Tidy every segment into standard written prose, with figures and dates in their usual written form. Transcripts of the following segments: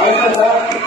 Okay, sir.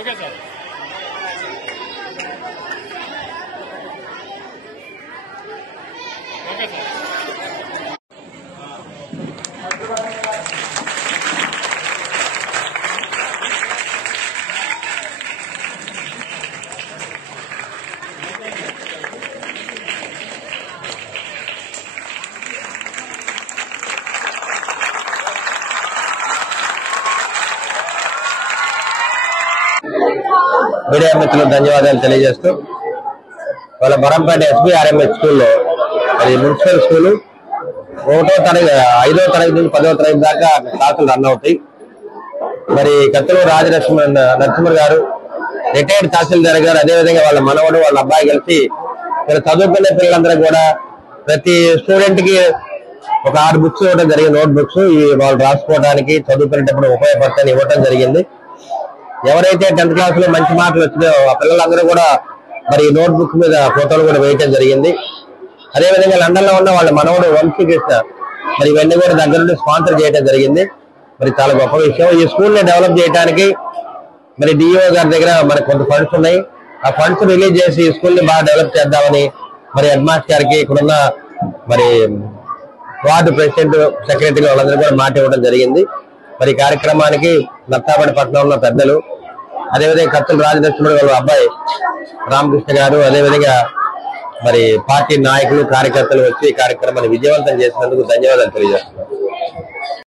Okay, sir. Media మిత్రులకు ధన్యవాదాలు తెలియజేస్తూ వాళ్ళ బరంపేట SBRMH స్కూల్లో అది మున్సిపల్ స్కూలు 5వ తరగతి నుంచి 10వ తరగతి దాకా క్లాసులు రన్ అవుతాయి. మరి కత్తలూరు నరసింహ గారు రిటైర్డ్ తహసీల్దార్ గారు అదేవిధంగా వాళ్ళ మనవడు వాళ్ళ అబ్బాయి కలిసి ఇక్కడ చదువుకునే పిల్లలందరూ కూడా ప్రతి స్టూడెంట్ కి ఒక 6 బుక్స్ ఇవ్వడం జరిగింది. నోట్ బుక్స్ వాళ్ళు రాసుకోవడానికి చదువుకునేటప్పుడు ఉపయోగపడతాయని ఇవ్వడం జరిగింది. ఎవరైతే 10th క్లాస్ లో మంచి మార్కులు వచ్చినాయో ఆ పిల్లలందరూ కూడా మరి నోట్ బుక్ మీద ఫోటోలు కూడా వేయటం జరిగింది. అదేవిధంగా లండన్ లో ఉన్న వాళ్ళ మనవడు వంశీకృష్ణ మరి ఇవన్నీ కూడా దగ్గర నుండి స్పాన్సర్ చేయడం జరిగింది. మరి చాలా గొప్ప విషయం. ఈ స్కూల్ ని డెవలప్ చేయడానికి మరి డిఓ గారి దగ్గర మనకు కొంత ఫండ్స్ ఉన్నాయి. ఆ ఫండ్స్ రిలీజ్ చేసి ఈ స్కూల్ ని బాగా డెవలప్ చేద్దామని మరి హెడ్ మాస్టర్ గారికి ఇక్కడున్న మరి వార్డు ప్రెసిడెంట్ సెక్రటరీ వాళ్ళందరూ కూడా మాట ఇవ్వడం జరిగింది. మరి కార్యక్రమానికి నత్తాపడి పట్టణంలో పెద్దలు అదేవిధంగా కత్తుల రాజలక్ష్మి వాళ్ళ అబ్బాయి రామకృష్ణ గారు అదేవిధంగా మరి పార్టీ నాయకులు కార్యకర్తలు వచ్చి ఈ కార్యక్రమాన్ని విజయవంతం చేసినందుకు ధన్యవాదాలు తెలియజేస్తున్నారు.